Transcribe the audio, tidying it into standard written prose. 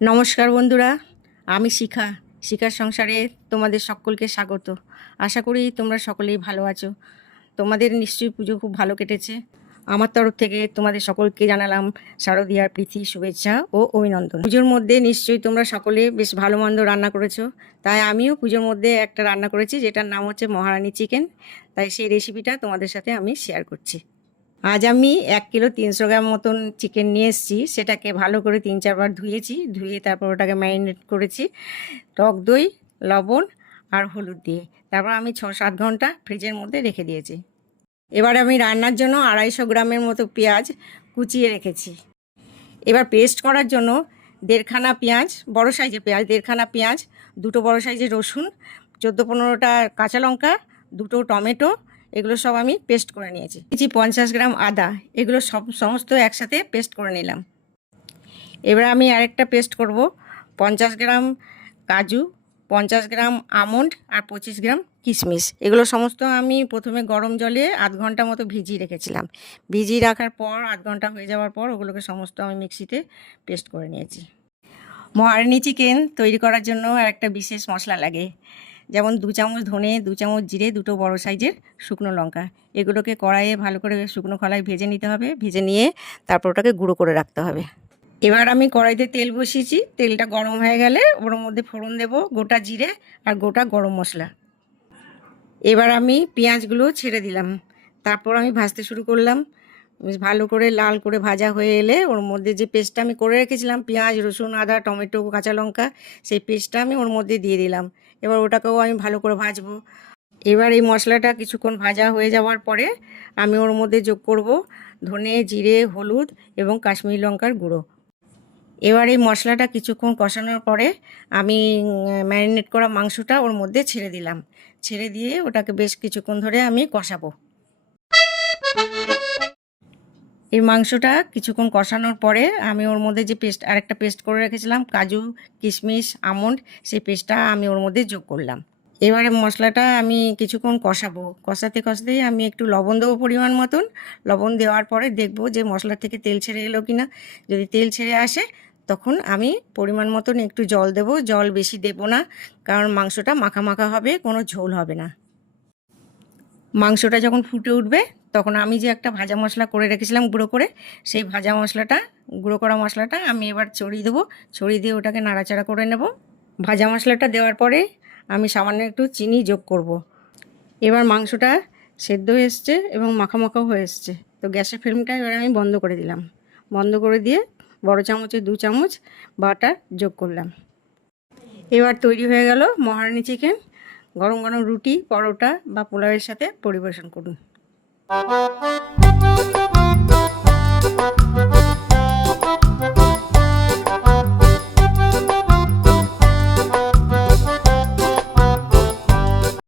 নমস্কার বন্ধুরা, আমি শিখার সংসারে তোমাদের সকলকে স্বাগত। আশা করি তোমরা সকলেই ভালো আছো। তোমাদের নিশ্চয়ই পুজো খুব ভালো কেটেছে। আমার তরফ থেকে তোমাদের সকলকে জানালাম শারদীয়ার প্রীতি, শুভেচ্ছা ও অভিনন্দন। পুজোর মধ্যে নিশ্চয়ই তোমরা সকলে বেশ ভালো মন্দ রান্না করেছো। তাই আমিও পুজোর মধ্যে একটা রান্না করেছি, যেটার নাম হচ্ছে মহারানী চিকেন। তাই সেই রেসিপিটা তোমাদের সাথে আমি শেয়ার করছি। আজ আমি 1 কিলো 300 গ্রাম মতন চিকেন নিয়ে এসেছি। সেটাকে ভালো করে 3-4 বার ধুয়েছি, ধুয়ে তারপর ওটাকে ম্যারিনেট করেছি টক দই, লবণ আর হলুদ দিয়ে। তারপর আমি 6-7 ঘন্টা ফ্রিজের মধ্যে রেখে দিয়েছি। এবার আমি রান্নার জন্য 250 গ্রামের মতো পেঁয়াজ কুচিয়ে রেখেছি। এবার পেস্ট করার জন্য 1.5খানা পেঁয়াজ, বড় সাইজের পেঁয়াজ 1.5খানা পেঁয়াজ, 2টো বড় সাইজের রসুন, 14-15টা কাঁচা লঙ্কা, 2টো টমেটো, এগুলো সব আমি পেস্ট করে নিয়েছি। 50 গ্রাম আদা, এগুলো সমস্ত একসাথে পেস্ট করে নিলাম। এবার আমি আরেকটা পেস্ট করব। 50 গ্রাম কাজু, 50 গ্রাম আমন্ড আর 25 গ্রাম কিশমিশ, এগুলো সমস্ত আমি প্রথমে গরম জলে 1/2 ঘন্টা মতো ভিজিয়ে রেখেছিলাম। ভিজিয়ে রাখার পর 1/2 ঘন্টা হয়ে যাওয়ার পর ওগুলোকে সমস্ত আমি মিক্সিতে পেস্ট করে নিয়েছি। মহারানী চিকেন তৈরি করার জন্য আর একটা বিশেষ মশলা লাগে, যেমন 2 চামচ ধনে, 2 চামচ জিরে, 2টো বড় সাইজের শুকনো লঙ্কা। এগুলোকে কড়াইয়ে ভালো করে শুকনো খোলায় ভেজে নিতে হবে। ভেজে নিয়ে তারপর ওটাকে গুঁড়ো করে রাখতে হবে। এবার আমি কড়াইতে তেল বসিয়েছি। তেলটা গরম হয়ে গেলে ওর মধ্যে ফোড়ন দেব গোটা জিরে আর গোটা গরম মশলা। এবার আমি পেঁয়াজগুলো ছেড়ে দিলাম। তারপর আমি ভাজতে শুরু করলাম। ভালো করে লাল করে ভাজা হয়ে এলে ওর মধ্যে যে পেস্টটা আমি করে রেখেছিলাম, পেঁয়াজ, রসুন, আদা, টমেটো, কাঁচা লঙ্কা, সেই পেস্টটা আমি ওর মধ্যে দিয়ে দিলাম। এবার ওটাকেও আমি ভালো করে ভাজবো। এবার এই মশলাটা কিছুক্ষণ ভাজা হয়ে যাওয়ার পরে আমি ওর মধ্যে যোগ করব ধনে, জিরে, হলুদ এবং কাশ্মীরি লঙ্কার গুঁড়ো। এবার এই মশলাটা কিছুক্ষণ কষানোর পরে আমি ম্যারিনেট করা মাংসটা ওর মধ্যে ছেড়ে দিলাম। ছেড়ে দিয়ে ওটাকে বেশ কিছুক্ষণ ধরে আমি কষাবো। এই মাংসটা কিছুক্ষণ কষানোর পরে আমি ওর মধ্যে যে আরেকটা পেস্ট করে রেখেছিলাম কাজু, কিশমিশ, আমন্ড, সেই পেস্টটা আমি ওর মধ্যে যোগ করলাম। এবারে মশলাটা আমি কিছুক্ষণ কষাবো। কষাতেই আমি একটু লবণ দেবো পরিমাণ মতন। লবণ দেওয়ার পরে দেখব যে মশলা থেকে তেল ছেড়ে এলো কি না। যদি তেল ছেড়ে আসে তখন আমি পরিমাণ মতন একটু জল দেবো। জল বেশি দেবো না, কারণ মাংসটা মাখা মাখা হবে, কোনো ঝোল হবে না। মাংসটা যখন ফুটে উঠবে তখন আমি যে একটা ভাজা মশলা করে রেখেছিলাম গুঁড়ো করে, সেই গুঁড়ো করা মশলাটা আমি এবার ছড়িয়ে দেবো। ছড়িয়ে দিয়ে ওটাকে নাড়াচাড়া করে নেব। ভাজা মশলাটা দেওয়ার পরে আমি সামান্য একটু চিনি যোগ করব। এবার মাংসটা সেদ্ধ হয়ে এসছে এবং মাখা মাখাও হয়ে এসছে। তো গ্যাসের ফ্লেমটা এবার আমি বন্ধ করে দিলাম। বন্ধ করে দিয়ে বড় চামচে 2 চামচ বাটার যোগ করলাম। এবার তৈরি হয়ে গেল মহারানী চিকেন। গরম গরম রুটি, পরোটা বা পোলাওয়ের সাথে পরিবেশন করুন।